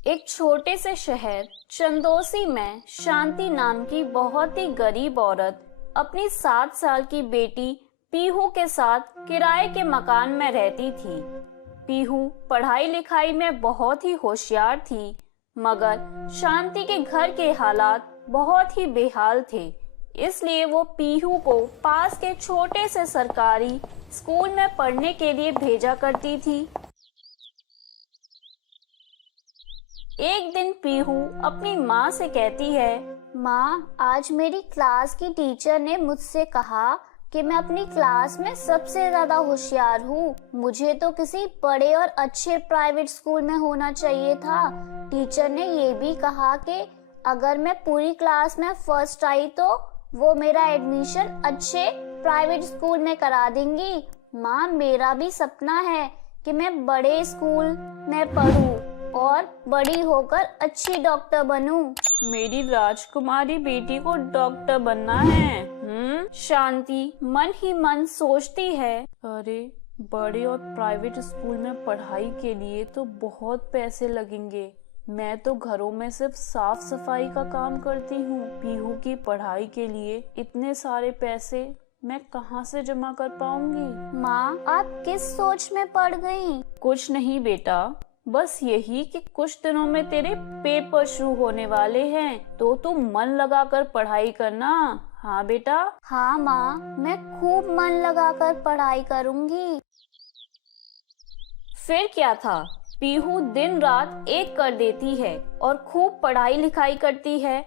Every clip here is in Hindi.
एक छोटे से शहर चंदौसी में शांति नाम की बहुत ही गरीब औरत अपनी 7 साल की बेटी पीहू के साथ किराए के मकान में रहती थी। पीहू पढ़ाई लिखाई में बहुत ही होशियार थी, मगर शांति के घर के हालात बहुत ही बेहाल थे। इसलिए वो पीहू को पास के छोटे से सरकारी स्कूल में पढ़ने के लिए भेजा करती थी। एक दिन पीहू अपनी माँ से कहती है, माँ, आज मेरी क्लास की टीचर ने मुझसे कहा कि मैं अपनी क्लास में सबसे ज्यादा होशियार हूँ। मुझे तो किसी बड़े और अच्छे प्राइवेट स्कूल में होना चाहिए था। टीचर ने ये भी कहा कि अगर मैं पूरी क्लास में फर्स्ट आई तो वो मेरा एडमिशन अच्छे प्राइवेट स्कूल में करा देंगी। माँ, मेरा भी सपना है कि मैं बड़े स्कूल में पढूं और बड़ी होकर अच्छी डॉक्टर बनूं। मेरी राजकुमारी बेटी को डॉक्टर बनना है। शांति मन ही मन सोचती है, अरे बड़े और प्राइवेट स्कूल में पढ़ाई के लिए तो बहुत पैसे लगेंगे। मैं तो घरों में सिर्फ साफ सफाई का काम करती हूँ। पीहू की पढ़ाई के लिए इतने सारे पैसे मैं कहाँ से जमा कर पाऊंगी। माँ, आप किस सोच में पड़ गई? कुछ नहीं बेटा, बस यही कि कुछ दिनों में तेरे पेपर शुरू होने वाले हैं, तो तू मन लगाकर पढ़ाई करना। हाँ बेटा। हाँ माँ, मैं खूब मन लगाकर पढ़ाई करूँगी। फिर क्या था, पीहू दिन रात एक कर देती है और खूब पढ़ाई लिखाई करती है।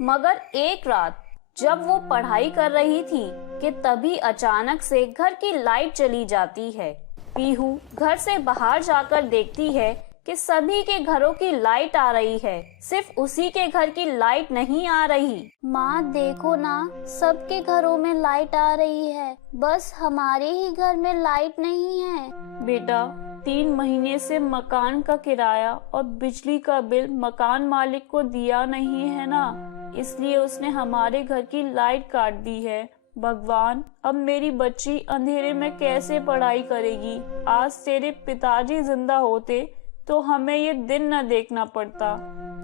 मगर एक रात जब वो पढ़ाई कर रही थी कि तभी अचानक से घर की लाइट चली जाती है। पीहू घर से बाहर जाकर देखती है कि सभी के घरों की लाइट आ रही है, सिर्फ उसी के घर की लाइट नहीं आ रही। माँ देखो ना, सबके घरों में लाइट आ रही है, बस हमारे ही घर में लाइट नहीं है। बेटा, 3 महीने से मकान का किराया और बिजली का बिल मकान मालिक को दिया नहीं है ना, इसलिए उसने हमारे घर की लाइट काट दी है। भगवान, अब मेरी बच्ची अंधेरे में कैसे पढ़ाई करेगी। आज तेरे पिताजी जिंदा होते तो हमें ये दिन न देखना पड़ता।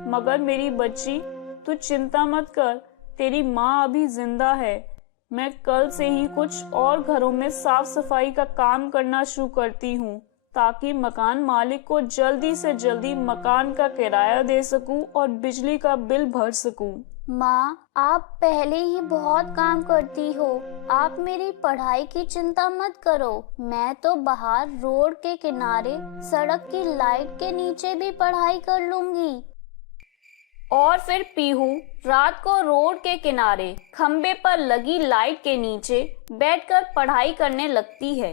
मगर मेरी बच्ची, तू चिंता मत कर, तेरी माँ अभी जिंदा है। मैं कल से ही कुछ और घरों में साफ सफाई का काम करना शुरू करती हूँ, ताकि मकान मालिक को जल्दी से जल्दी मकान का किराया दे सकूं और बिजली का बिल भर सकूं। माँ, आप पहले ही बहुत काम करती हो, आप मेरी पढ़ाई की चिंता मत करो। मैं तो बाहर रोड के किनारे सड़क की लाइट के नीचे भी पढ़ाई कर लूंगी। और फिर पीहू रात को रोड के किनारे खंबे पर लगी लाइट के नीचे बैठकर पढ़ाई करने लगती है।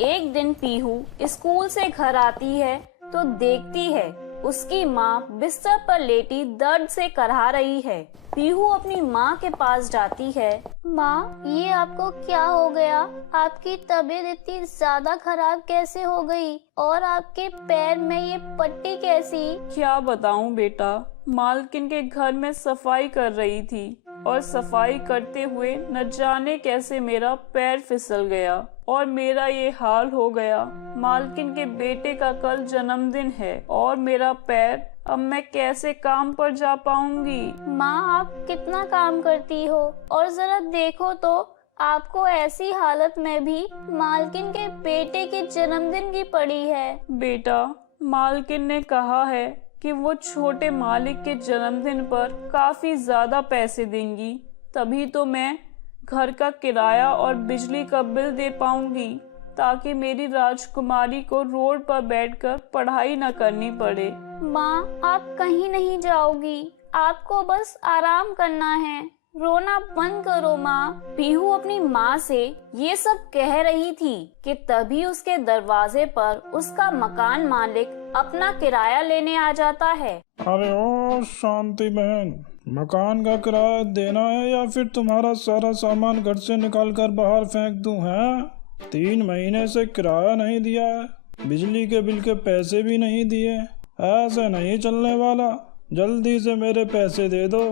एक दिन पीहू स्कूल से घर आती है तो देखती है उसकी माँ बिस्तर पर लेटी दर्द से कराह रही है। पीहू अपनी माँ के पास जाती है। माँ, ये आपको क्या हो गया? आपकी तबीयत इतनी ज्यादा खराब कैसे हो गई? और आपके पैर में ये पट्टी कैसी? क्या बताऊं बेटा, मालकिन के घर में सफाई कर रही थी और सफाई करते हुए न जाने कैसे मेरा पैर फिसल गया और मेरा ये हाल हो गया। मालकिन के बेटे का कल जन्मदिन है और मेरा पैर, अब मैं कैसे काम पर जा पाऊंगी। माँ, आप कितना काम करती हो और जरा देखो तो आपको ऐसी हालत में भी मालकिन के बेटे के जन्मदिन की पड़ी है। बेटा, मालकिन ने कहा है कि वो छोटे मालिक के जन्मदिन पर काफी ज्यादा पैसे देंगी, तभी तो मैं घर का किराया और बिजली का बिल दे पाऊंगी, ताकि मेरी राजकुमारी को रोड पर बैठकर पढ़ाई न करनी पड़े। माँ, आप कहीं नहीं जाओगी, आपको बस आराम करना है। रोना बंद करो माँ। पीहू अपनी माँ से ये सब कह रही थी कि तभी उसके दरवाजे पर उसका मकान मालिक अपना किराया लेने आ जाता है। अरे ओ शांति बहन, मकान का किराया देना है या फिर तुम्हारा सारा सामान घर से निकाल कर बाहर फेंक दूं? है 3 महीने से किराया नहीं दिया है, बिजली के बिल के पैसे भी नहीं दिए। ऐसे नहीं चलने वाला, जल्दी से मेरे पैसे दे दो,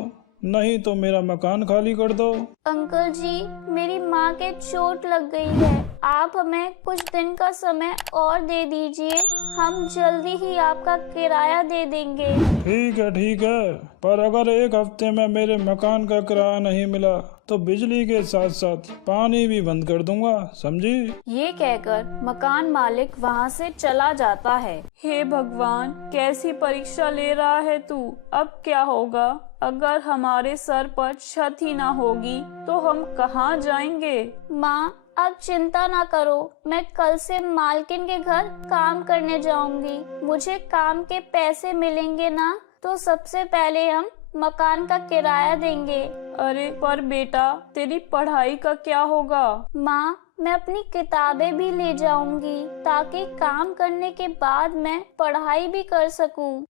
नहीं तो मेरा मकान खाली कर दो। अंकल जी, मेरी माँ के चोट लग गई है, आप हमें कुछ दिन का समय और दे दीजिए, हम जल्दी ही आपका किराया दे देंगे। ठीक है, पर अगर एक हफ्ते में मेरे मकान का किराया नहीं मिला तो बिजली के साथ साथ पानी भी बंद कर दूंगा, समझी? ये कहकर मकान मालिक वहाँ से चला जाता है। हे भगवान, कैसी परीक्षा ले रहा है तू। अब क्या होगा अगर हमारे सर पर छत ही ना होगी तो हम कहाँ जाएंगे? माँ, आप चिंता ना करो, मैं कल से मालकिन के घर काम करने जाऊंगी। मुझे काम के पैसे मिलेंगे ना तो सबसे पहले हम मकान का किराया देंगे। अरे पर बेटा, तेरी पढ़ाई का क्या होगा? माँ, मैं अपनी किताबें भी ले जाऊंगी ताकि काम करने के बाद मैं पढ़ाई भी कर सकूं।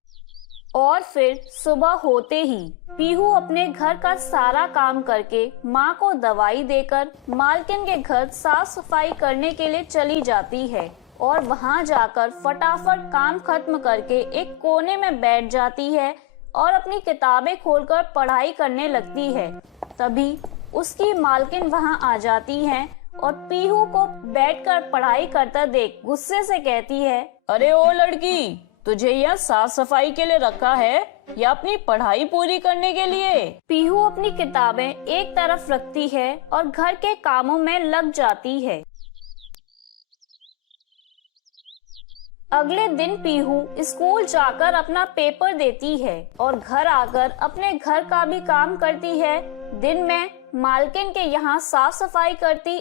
और फिर सुबह होते ही पीहू अपने घर का सारा काम करके माँ को दवाई देकर मालकिन के घर साफ सफाई करने के लिए चली जाती है और वहाँ जाकर फटाफट काम खत्म करके एक कोने में बैठ जाती है और अपनी किताबें खोलकर पढ़ाई करने लगती है। तभी उसकी मालकिन वहाँ आ जाती है और पीहू को बैठकर पढ़ाई करता देख गुस्से से कहती है, अरे ओ लड़की, तुझे यह साफ सफाई के लिए रखा है या अपनी पढ़ाई पूरी करने के लिए? पीहू अपनी किताबें एक तरफ रखती है और घर के कामों में लग जाती है। अगले दिन पीहू स्कूल जाकर अपना पेपर देती है और घर आकर अपने घर का भी काम करती है। दिन में मालकिन के यहाँ साफ सफाई करती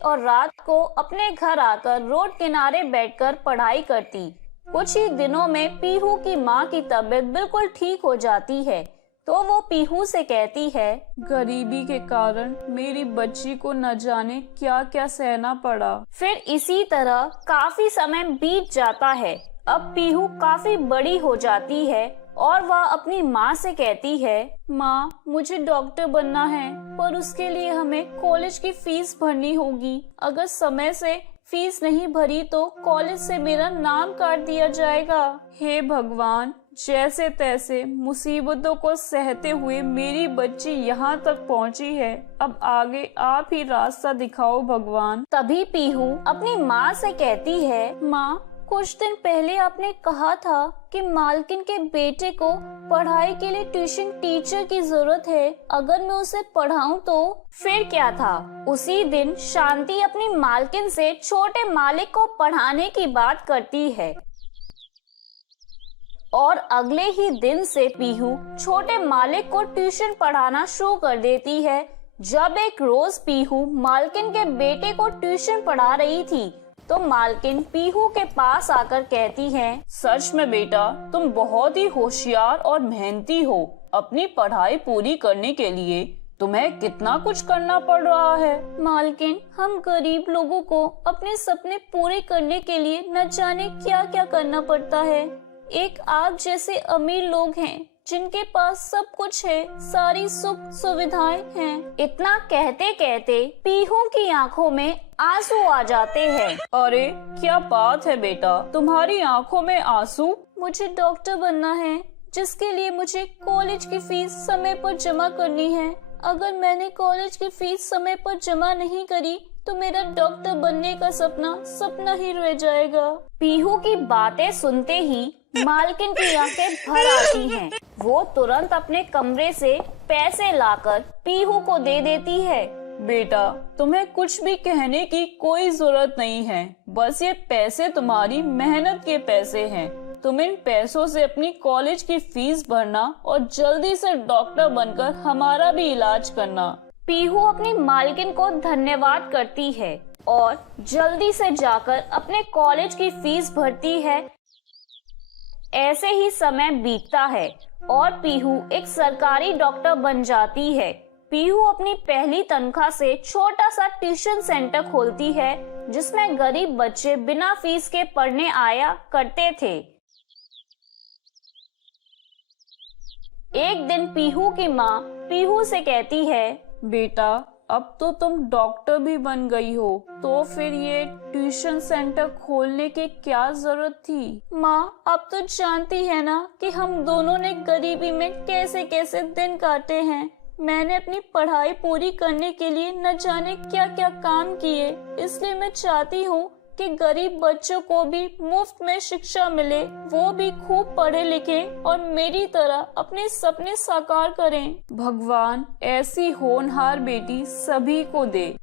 और रात को अपने घर आकर रोड किनारे बैठकर पढ़ाई करती। कुछ ही दिनों में पीहू की माँ की तबीयत बिल्कुल ठीक हो जाती है तो वो पीहू से कहती है, गरीबी के कारण मेरी बच्ची को न जाने क्या क्या सहना पड़ा। फिर इसी तरह काफी समय बीत जाता है। अब पीहू काफी बड़ी हो जाती है और वह अपनी माँ से कहती है, माँ, मुझे डॉक्टर बनना है पर उसके लिए हमें कॉलेज की फीस भरनी होगी। अगर समय से फीस नहीं भरी तो कॉलेज से मेरा नाम काट दिया जाएगा। हे भगवान, जैसे तैसे मुसीबतों को सहते हुए मेरी बच्ची यहाँ तक पहुँची है। अब आगे आप ही रास्ता दिखाओ भगवान। तभी पीहू अपनी माँ से कहती है, माँ, कुछ दिन पहले आपने कहा था कि मालकिन के बेटे को पढ़ाई के लिए ट्यूशन टीचर की जरूरत है, अगर मैं उसे पढ़ाऊं तो? फिर क्या था, उसी दिन शांति अपनी मालकिन से छोटे मालिक को पढ़ाने की बात करती है और अगले ही दिन से पीहू छोटे मालिक को ट्यूशन पढ़ाना शुरू कर देती है। जब एक रोज पीहू मालकिन के बेटे को ट्यूशन पढ़ा रही थी तो मालकिन पीहू के पास आकर कहती है, सच में बेटा, तुम बहुत ही होशियार और मेहनती हो। अपनी पढ़ाई पूरी करने के लिए तुम्हें कितना कुछ करना पड़ रहा है। मालकिन, हम गरीब लोगों को अपने सपने पूरे करने के लिए न जाने क्या क्या करना पड़ता है। एक आप जैसे अमीर लोग हैं जिनके पास सब कुछ है, सारी सुख सुविधाएं हैं। इतना कहते कहते पीहू की आंखों में आंसू आ जाते हैं। अरे क्या बात है बेटा, तुम्हारी आंखों में आंसू? मुझे डॉक्टर बनना है जिसके लिए मुझे कॉलेज की फीस समय पर जमा करनी है। अगर मैंने कॉलेज की फीस समय पर जमा नहीं करी तो मेरा डॉक्टर बनने का सपना ही रह जाएगा। पीहू की बातें सुनते ही मालकिन की आंखें भर आती हैं। वो तुरंत अपने कमरे से पैसे लाकर पीहू को दे देती है। बेटा, तुम्हें कुछ भी कहने की कोई जरूरत नहीं है, बस ये पैसे तुम्हारी मेहनत के पैसे हैं। तुम इन पैसों से अपनी कॉलेज की फीस भरना और जल्दी से डॉक्टर बनकर हमारा भी इलाज करना। पीहू अपनी मालकिन को धन्यवाद करती है और जल्दी से जाकर अपने कॉलेज की फीस भरती है। ऐसे ही समय बीतता है और पीहू एक सरकारी डॉक्टर बन जाती है। पीहू अपनी पहली तनख्वाह से छोटा सा ट्यूशन सेंटर खोलती है जिसमें गरीब बच्चे बिना फीस के पढ़ने आया करते थे। एक दिन पीहू की माँ पीहू से कहती है, बेटा, अब तो तुम डॉक्टर भी बन गई हो, तो फिर ये ट्यूशन सेंटर खोलने की क्या जरूरत थी? माँ, अब तो जानती है ना कि हम दोनों ने गरीबी में कैसे कैसे दिन काटे हैं। मैंने अपनी पढ़ाई पूरी करने के लिए न जाने क्या क्या काम किए, इसलिए मैं चाहती हूँ कि गरीब बच्चों को भी मुफ्त में शिक्षा मिले, वो भी खूब पढ़े लिखे और मेरी तरह अपने सपने साकार करें। भगवान ऐसी होनहार बेटी सभी को दे।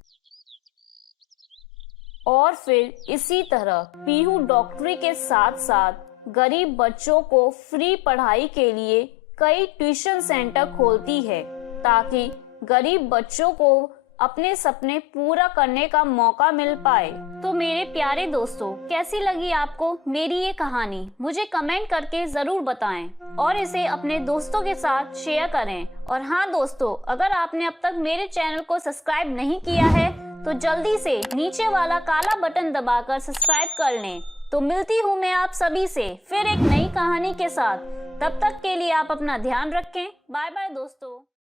और फिर इसी तरह पीहू डॉक्टरी के साथ साथ गरीब बच्चों को फ्री पढ़ाई के लिए कई ट्यूशन सेंटर खोलती है, ताकि गरीब बच्चों को अपने सपने पूरा करने का मौका मिल पाए। तो मेरे प्यारे दोस्तों, कैसी लगी आपको मेरी ये कहानी? मुझे कमेंट करके जरूर बताएं और इसे अपने दोस्तों के साथ शेयर करें। और हाँ दोस्तों, अगर आपने अब तक मेरे चैनल को सब्सक्राइब नहीं किया है तो जल्दी से नीचे वाला काला बटन दबाकर सब्सक्राइब कर लें। तो मिलती हूँ मैं आप सभी से फिर एक नई कहानी के साथ। तब तक के लिए आप अपना ध्यान रखें। बाय बाय दोस्तों।